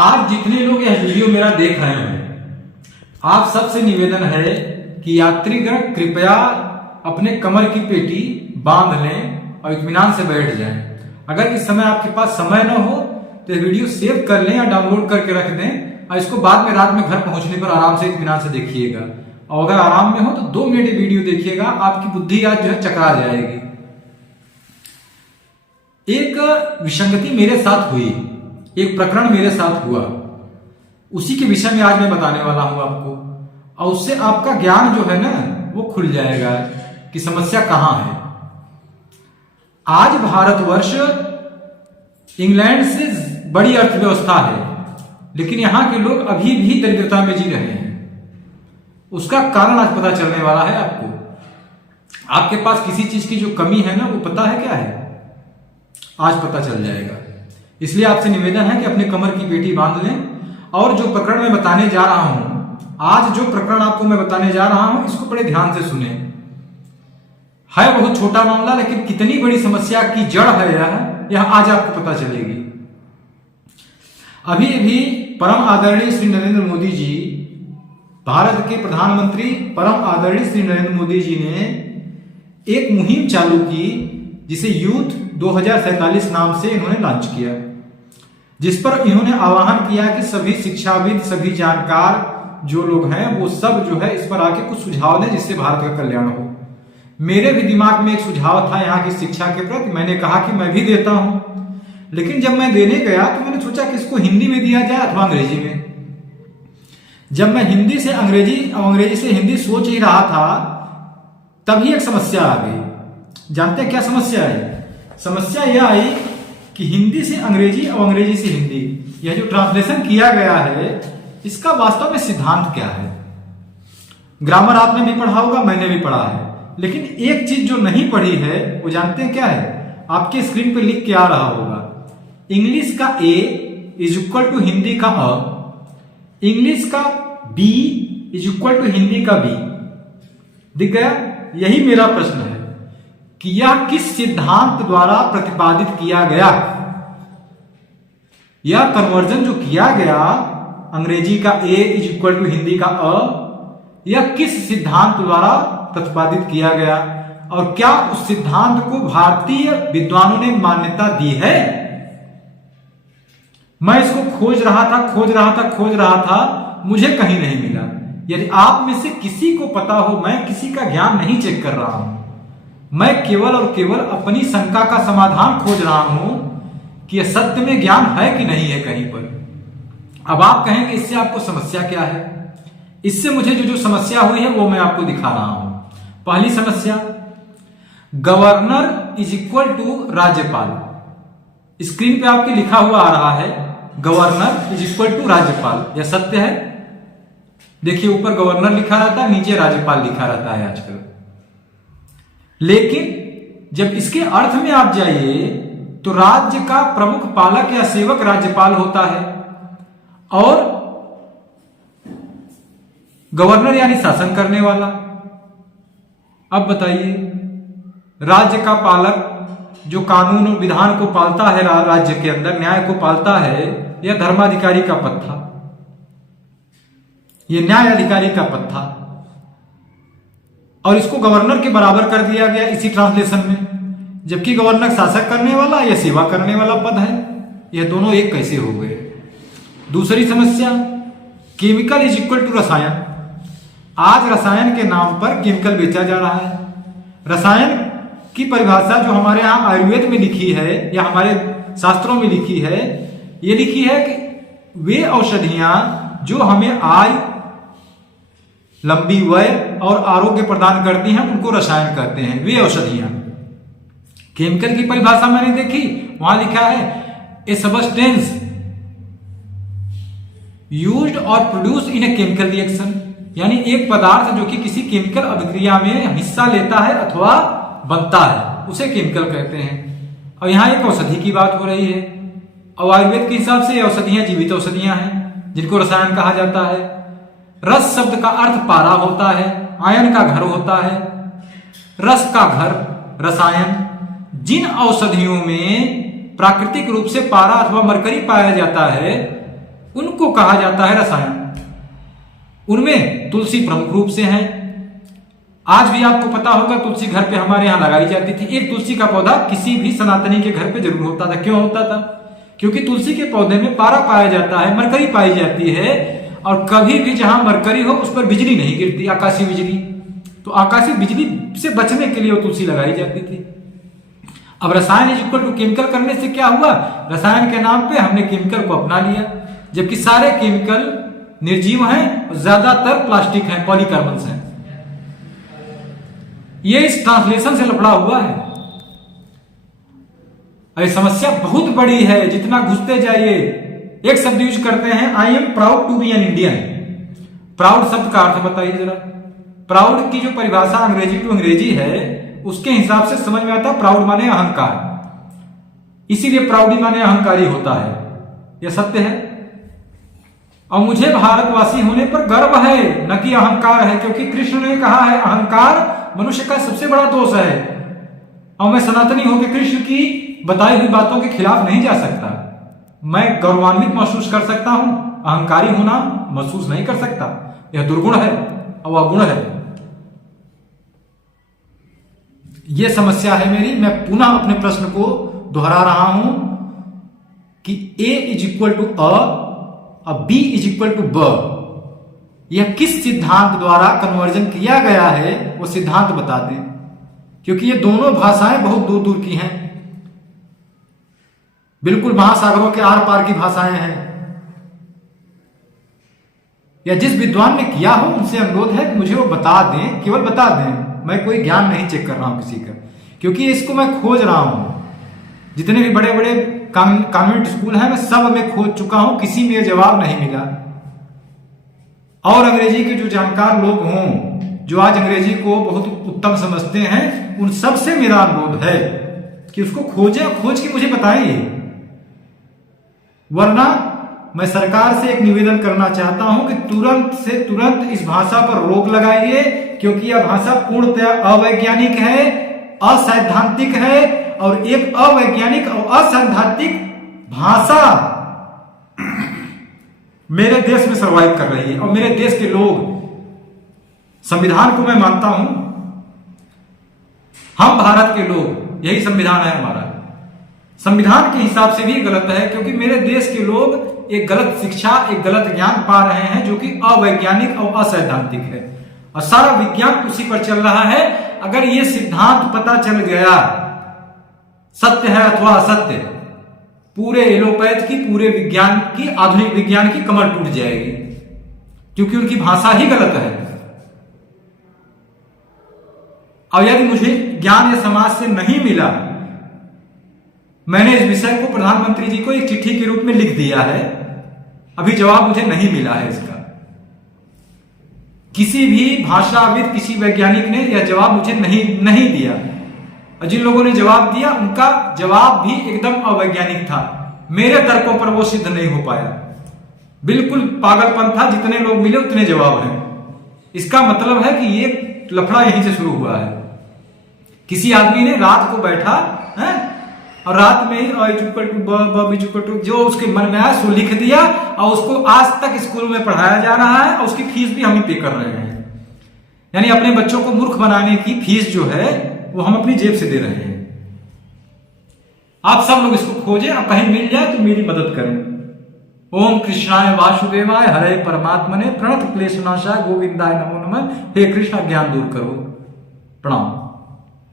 आज जितने लोग यह वीडियो मेरा देख रहे हैं, आप सबसे निवेदन है कि यात्रीगण कृपया अपने कमर की पेटी बांध लें और इत्मीनान से बैठ जाएं। अगर इस समय आपके पास समय न हो तो यह वीडियो सेव कर लें या डाउनलोड करके रख दें और इसको बाद में रात में घर पहुंचने पर आराम से इत्मीनान से देखिएगा। और अगर आराम में हो तो 2 मिनट वीडियो देखिएगा, आपकी बुद्धि आज जो है चकरा जाएगी। एक विसंगति मेरे साथ हुई, एक प्रकरण मेरे साथ हुआ, उसी के विषय में आज मैं बताने वाला हूं आपको, और उससे आपका ज्ञान जो है ना वो खुल जाएगा कि समस्या कहां है। आज भारतवर्ष इंग्लैंड से बड़ी अर्थव्यवस्था है, लेकिन यहां के लोग अभी भी दरिद्रता में जी रहे हैं। उसका कारण आज पता चलने वाला है आपको। आपके पास किसी चीज की जो कमी है ना वो पता है क्या है, आज पता चल जाएगा। इसलिए आपसे निवेदन है कि अपने कमर की पेटी बांध लें और जो प्रकरण मैं बताने जा रहा हूं, आज जो प्रकरण आपको मैं बताने जा रहा हूं, इसको बड़े ध्यान से सुने। है बहुत छोटा मामला, लेकिन कितनी बड़ी समस्या की जड़ है यह आज आपको पता चलेगी। अभी अभी परम आदरणीय श्री नरेंद्र मोदी जी, भारत के प्रधानमंत्री परम आदरणीय श्री नरेंद्र मोदी जी ने एक मुहिम चालू की जिसे यूथ 2047 नाम से इन्होंने लॉन्च किया, जिस पर इन्होंने आह्वान किया कि सभी शिक्षाविद, सभी जानकार जो लोग हैं वो सब जो है इस पर आके कुछ सुझाव दें जिससे भारत का कल्याण हो। मेरे भी दिमाग में एक सुझाव था यहाँ की शिक्षा के प्रति, मैंने कहा कि मैं भी देता हूं, लेकिन जब मैं देने गया तो मैंने सोचा कि इसको हिंदी में दिया जाए अथवा अंग्रेजी में। जब मैं हिंदी से अंग्रेजी और अंग्रेजी से हिंदी सोच ही रहा था, तभी एक समस्या आ गई। जानते हैं क्या समस्या आई? समस्या यह आई कि हिंदी से अंग्रेजी और अंग्रेजी से हिंदी, यह जो ट्रांसलेशन किया गया है इसका वास्तव में सिद्धांत क्या है। ग्रामर आपने भी पढ़ा होगा, मैंने भी पढ़ा है, लेकिन एक चीज जो नहीं पढ़ी है वो जानते हैं क्या है? आपके स्क्रीन पे लिख के आ रहा होगा, इंग्लिश का A is equal to Hindi का अ, इंग्लिश का B is equal to Hindi का बी। दिख गया? यही मेरा प्रश्न है कि यह किस सिद्धांत द्वारा प्रतिपादित किया गया। यह कन्वर्जन जो किया गया, अंग्रेजी का A is equal to Hindi का अ, यह किस सिद्धांत द्वारा प्रतिपादित किया गया, और क्या उस सिद्धांत को भारतीय विद्वानों ने मान्यता दी है? मैं इसको खोज रहा था, मुझे कहीं नहीं मिला। यदि आप में से किसी को पता हो, मैं किसी का ज्ञान नहीं चेक कर रहा हूं, मैं केवल और केवल अपनी शंका का समाधान खोज रहा हूं कि यह सत्य में ज्ञान है कि नहीं है कहीं पर। अब आप कहेंगे इससे आपको समस्या क्या है? इससे मुझे जो समस्या हुई है वो मैं आपको दिखा रहा हूं। पहली समस्या, गवर्नर इज इक्वल टू राज्यपाल। स्क्रीन पे आपके लिखा हुआ आ रहा है गवर्नर इज इक्वल टू राज्यपाल। यह सत्य है? देखिए, ऊपर गवर्नर लिखा रहता है, नीचे राज्यपाल लिखा रहता है आजकल। लेकिन जब इसके अर्थ में आप जाइए तो राज्य का प्रमुख पालक या सेवक राज्यपाल होता है, और गवर्नर यानी शासन करने वाला। अब बताइए, राज्य का पालक जो कानून और विधान को पालता है, राज्य के अंदर न्याय को पालता है, यह धर्माधिकारी का पद था, यह न्याय अधिकारी का पद था, और इसको गवर्नर के बराबर कर दिया गया इसी ट्रांसलेशन में। जबकि गवर्नर शासक करने वाला या सेवा करने वाला पद है, यह दोनों एक कैसे हो गए? दूसरी समस्या, केमिकल इज इक्वल टू रसायन। आज रसायन के नाम पर केमिकल बेचा जा रहा है। रसायन की परिभाषा जो हमारे यहां आयुर्वेद में लिखी है या हमारे शास्त्रों में लिखी है, ये लिखी है कि वे औषधियां जो हमें आय, लंबी वय और आरोग्य प्रदान करती हैं उनको रसायन कहते हैं, वे औषधियां। केमिकल की परिभाषा मैंने देखी, वहां लिखा है ए सबस्टेंस यूज्ड और produce in a chemical reaction, यानी एक पदार्थ जो कि किसी केमिकल अभिक्रिया में हिस्सा लेता है अथवा बनता है, उसे केमिकल कहते हैं। और यहां एक औषधि की बात हो रही है, और आयुर्वेद के हिसाब से औषधियां जीवित औषधियां हैं जिनको रसायन कहा जाता है। रस शब्द का अर्थ पारा होता है, आयन का घर होता है, रस का घर रसायन। जिन औषधियों में प्राकृतिक रूप से पारा अथवा मरकरी पाया जाता है उनको कहा जाता है रसायन। उनमें तुलसी प्रमुख रूप से है। आज भी आपको पता होगा तुलसी घर पे हमारे यहाँ लगाई जाती थी। एक तुलसी का पौधा किसी भी सनातनी के घर पे जरूर होता था। क्यों होता था? क्योंकि तुलसी के पौधे में पारा पाया जाता है, मरकरी पाई जाती है, और कभी भी जहां मरकरी हो उस पर बिजली नहीं गिरती, आकाशीय बिजली। तो आकाशीय बिजली से बचने के लिए वो तुलसी लगाई जाती थी। अब रसायन इज इक्वल टू केमिकल करने से क्या हुआ? रसायन के नाम पे हमने केमिकल को अपना लिया, जबकि सारे केमिकल निर्जीव हैं, ज्यादातर प्लास्टिक हैं, पॉलीकार्बन्स हैं। ये इस ट्रांसलेशन से लफड़ा हुआ है। अरे समस्या बहुत बड़ी है, जितना घुसते जाइए। एक शब्द यूज करते हैं, I am proud to be an Indian. Proud शब्द का अर्थ बताइए जरा। प्राउड की जो परिभाषा अंग्रेजी टू अंग्रेजी है, उसके हिसाब से समझ में आता है प्राउड माने अहंकार। इसीलिए प्राउडी माने अहंकारी होता है। यह सत्य है। और मुझे भारतवासी होने पर गर्व है, न कि अहंकार है, क्योंकि कृष्ण ने कहा है अहंकार मनुष्य का सबसे बड़ा दोष है। और मैं सनातनी होकर कृष्ण की बताई हुई बातों के खिलाफ नहीं जा सकता। मैं गौरवान्वित महसूस कर सकता हूं, अहंकारी होना महसूस नहीं कर सकता। यह दुर्गुण है और अगुण है। यह समस्या है मेरी। मैं पुनः अपने प्रश्न को दोहरा रहा हूं कि ए इज इक्वल टू अ, बी इज इक्वल टू ब। यह किस सिद्धांत द्वारा कन्वर्जन किया गया है वो सिद्धांत बता दें, क्योंकि ये दोनों भाषाएं बहुत दूर दूर की हैं, बिल्कुल महासागरों के आर पार की भाषाएं हैं। या जिस विद्वान ने किया हो उनसे अनुरोध है कि मुझे वो बता दें, केवल बता दें। मैं कोई ज्ञान नहीं चेक कर रहा हूं किसी का, क्योंकि इसको मैं खोज रहा हूं। जितने भी बड़े बड़े कॉन्वेंट स्कूल हैं मैं सब में खोज चुका हूं, किसी में जवाब नहीं मिला। और अंग्रेजी के जो जानकार लोग हों, जो आज अंग्रेजी को बहुत उत्तम समझते हैं, उन सब से मेरा अनुरोध है कि उसको खोजें, खोज के मुझे बताइए। वरना मैं सरकार से एक निवेदन करना चाहता हूं कि तुरंत से तुरंत इस भाषा पर रोक लगाइए, क्योंकि यह भाषा पूर्णतया अवैज्ञानिक है, असैद्धांतिक है, और एक अवैज्ञानिक और असैद्धांतिक भाषा मेरे देश में सर्वाइव कर रही है। और मेरे देश के लोग, संविधान को मैं मानता हूं, हम भारत के लोग, यही संविधान है हमारा। संविधान के हिसाब से भी गलत है, क्योंकि मेरे देश के लोग एक गलत शिक्षा, एक गलत ज्ञान पा रहे हैं, जो कि अवैज्ञानिक और असैद्धांतिक है, और सारा विज्ञान उसी पर चल रहा है। अगर ये सिद्धांत पता चल गया सत्य है अथवा असत्य, पूरे एलोपैथ की, पूरे विज्ञान की, आधुनिक विज्ञान की कमर टूट जाएगी, क्योंकि उनकी भाषा ही गलत है। और यदि मुझे ज्ञान या समाज से नहीं मिला, मैंने इस विषय को प्रधानमंत्री जी को एक चिट्ठी के रूप में लिख दिया है, अभी जवाब मुझे नहीं मिला है इसका। किसी भी भाषाविद, किसी वैज्ञानिक ने यह जवाब मुझे नहीं दिया। और जिन लोगों ने जवाब दिया, उनका जवाब भी एकदम अवैज्ञानिक था। मेरे तर्कों पर वो सिद्ध नहीं हो पाया, बिल्कुल पागलपन था। जितने लोग मिले उतने जवाब हैं। इसका मतलब है कि ये लफड़ा यहीं से शुरू हुआ है। किसी आदमी ने रात को बैठा है और रात में ही जो उसके मन में आया सो लिख दिया, और उसको आज तक स्कूल में पढ़ाया जा रहा है, और उसकी फीस भी हम ही पे कर रहे हैं। यानी अपने बच्चों को मूर्ख बनाने की फीस जो है वो हम अपनी जेब से दे रहे हैं। आप सब लोग इसको खोजें, और कहीं मिल जाए तो मेरी मदद करें। ओम कृष्णाय वासुदेवाय हरे परमात्मने प्रणत क्लेशनाशाय गोविंदाय नमो नमः। हे कृष्ण, ज्ञान दूर करो। प्रणाम।